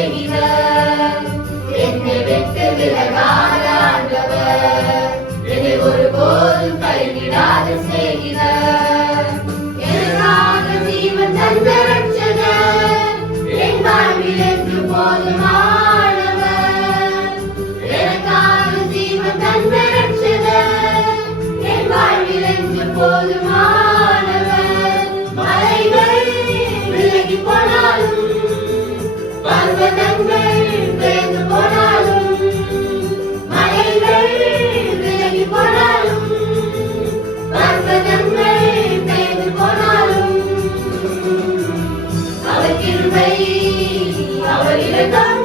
சிநேகிதர். என்னை விட்டு விலகாத ஆண்டவர், என்னை ஒருபோதும் கைவிடாத சிநேகிதர். எனக்காக ஜீவன் தந்த ரட்சகர், என் வாழ்வில் என்று போதுமானவர். எனக்காக ஜீவன் தந்த ரட்சகர், என் வாழ்வில் என்று போதுமானவர். மலைகள் விலகி போனாலும், பர்வதங்கள் பெயர்ந்து போனாலும், மலைகள் விலகி போனாலும், பர்வதங்கள் பெயர்ந்து போனாலும், அவர் கிருபை அவர் இரக்கம்